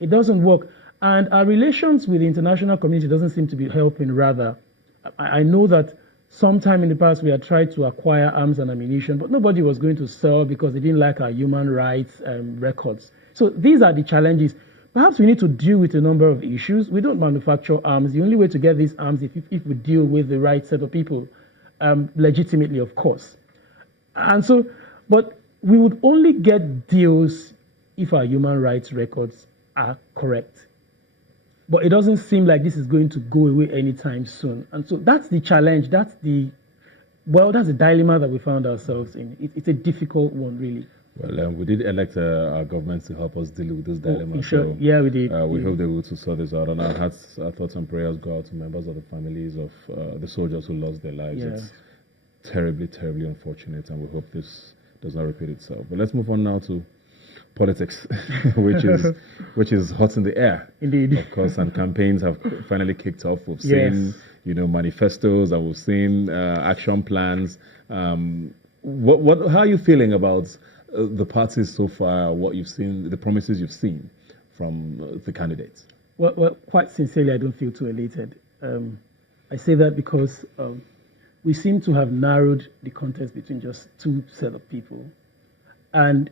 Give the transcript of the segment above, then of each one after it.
It doesn't work. And our relations with the international community doesn't seem to be helping, rather. I know that sometime in the past we had tried to acquire arms and ammunition, but nobody was going to sell because they didn't like our human rights records. So these are the challenges. Perhaps we need to deal with a number of issues. We don't manufacture arms. The only way to get these arms is if we deal with the right set of people, legitimately, of course. And so, but we would only get deals if our human rights records are correct. But it doesn't seem like this is going to go away anytime soon. And so that's the challenge. That's the dilemma that we found ourselves in. It's a difficult one, really. Well, we did elect our government to help us deal with this dilemma. Sure. So, yeah, we did. We hope they will to sort this out. And our thoughts and prayers go out to members of the families of the soldiers who lost their lives. Yeah. It's terribly, terribly unfortunate, and we hope this does not repeat itself. But let's move on now to politics, which is hot in the air. Indeed. Of course, and campaigns have finally kicked off. We've seen, manifestos, and we've seen action plans. How are you feeling about the parties so far? What you've seen, the promises you've seen from the candidates? Well, quite sincerely, I don't feel too elated. I say that because we seem to have narrowed the contest between just two set of people, and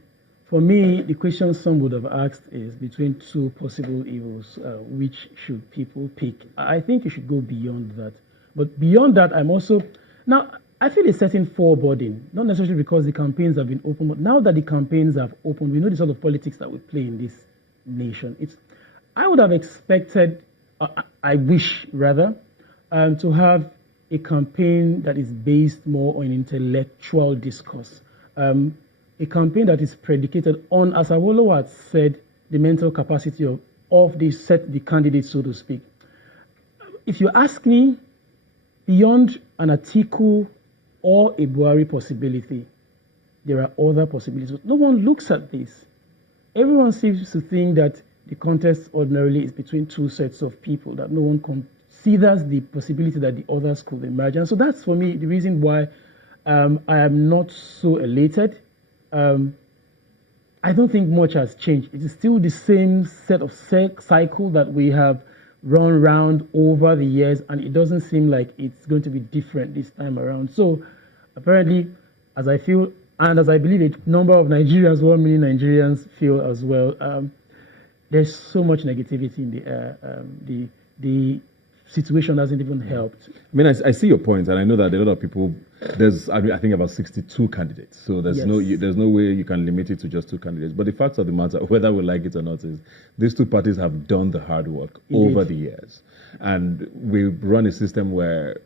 for me, the question some would have asked is between two possible evils, which should people pick? I think you should go beyond that. But beyond that, I feel a certain foreboding, not necessarily because the campaigns have been open, but now that the campaigns have opened, we know the sort of politics that we play in this nation. I would have expected, I wish rather, to have a campaign that is based more on intellectual discourse. A campaign that is predicated on, as Awolowo had said, the mental capacity of the candidates, so to speak. If you ask me, beyond an Atiku or a Buhari possibility, there are other possibilities. No one looks at this. Everyone seems to think that the contest ordinarily is between two sets of people, that no one considers the possibility that the others could emerge. And so that's, for me, the reason why I am not so elated. I don't think much has changed. It is still the same set of cycle that we have run round over the years, and it doesn't seem like it's going to be different this time around. So apparently, as I feel, and as I believe a number of Nigerians, 1 million Nigerians feel as well, there's so much negativity in the air. The situation hasn't even helped. I mean, I see your point, and I know that a lot of people. I think about 62 candidates, so there's no way you can limit it to just two candidates. But the fact of the matter, whether we like it or not, is these two parties have done the hard work over the years, and we run a system where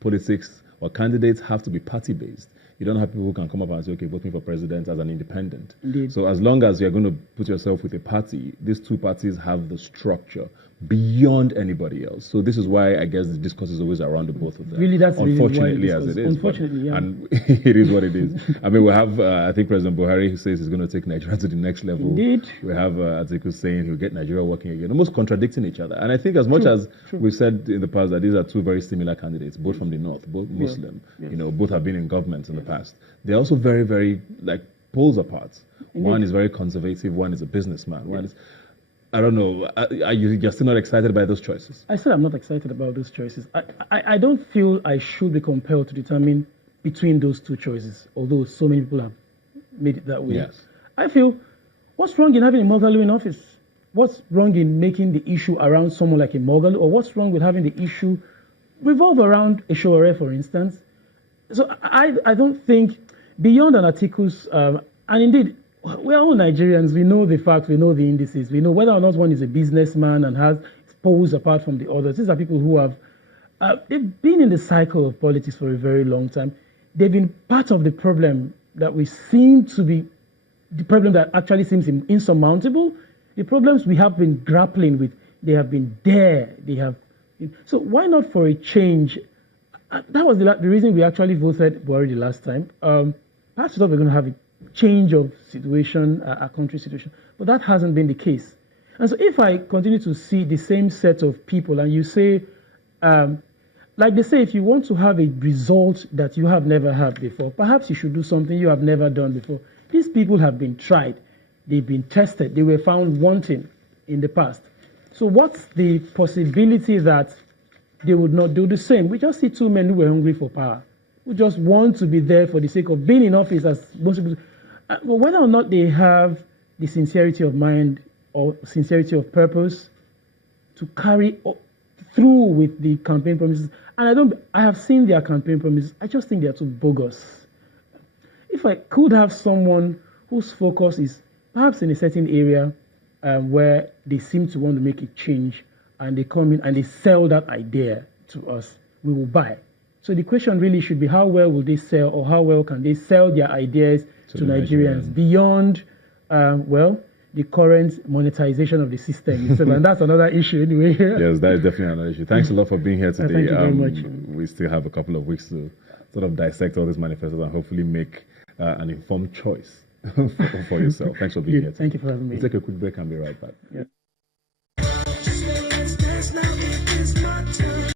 politics or candidates have to be party based. You don't have people who can come up and say, okay, vote me for president as an independent. Indeed. So as long as you're going to put yourself with a party, these two parties have the structure beyond anybody else. So this is why I guess the discourse is always around the both of them. Really, that's unfortunately as it is. Unfortunately, yeah. And it is what it is. I mean, we have, I think President Buhari says he's going to take Nigeria to the next level. Indeed. We have Atiku saying he'll get Nigeria working again, almost contradicting each other. And I think as much as we've said in the past that these are two very similar candidates, both from the north, both Muslim, both have been in government in the past. They're also very, very, poles apart. Indeed. One is very conservative, one is a businessman. One is, I don't know, are you still not excited by those choices? I said I'm not excited about those choices. I don't feel I should be compelled to determine between those two choices, although so many people have made it that way. Yes. I feel, what's wrong in having a Moghalu in office? What's wrong in making the issue around someone like a Moghalu? Or what's wrong with having the issue revolve around a Showore, for instance? So I don't think, beyond an Atiku's, and indeed, we're all Nigerians. We know the facts, we know the indices, we know whether or not one is a businessman and has poles apart from the others. These are people who have they've been in the cycle of politics for a very long time. They've been part of the problem that we seem to be, the problem that actually seems insurmountable. The problems we have been grappling with, they have been there. So why not for a change? That was the reason we actually voted Buhari the last time. Perhaps we thought we're going to have a change of situation, our country situation, but that hasn't been the case. And so if I continue to see the same set of people and you say, like they say, if you want to have a result that you have never had before, perhaps you should do something you have never done before. These people have been tried. They've been tested. They were found wanting in the past. So what's the possibility that they would not do the same? We just see two men who were hungry for power, who just want to be there for the sake of being in office, as most people. Well, whether or not they have the sincerity of mind or sincerity of purpose to carry through with the campaign promises. And I have seen their campaign promises. I just think they are too bogus. If I could have someone whose focus is perhaps in a certain area where they seem to want to make a change, and they come in and they sell that idea to us, we will buy. So the question really should be, how well will they sell, or how well can they sell their ideas to Nigerians beyond, the current monetization of the system itself? And that's another issue anyway. Yes, that is definitely another issue. Thanks a lot for being here today. Thank you very much. We still have a couple of weeks to sort of dissect all these manifestos and hopefully make an informed choice for yourself. Thanks for being here today. Thank you for having me. We'll take a quick break and be right back. Yeah.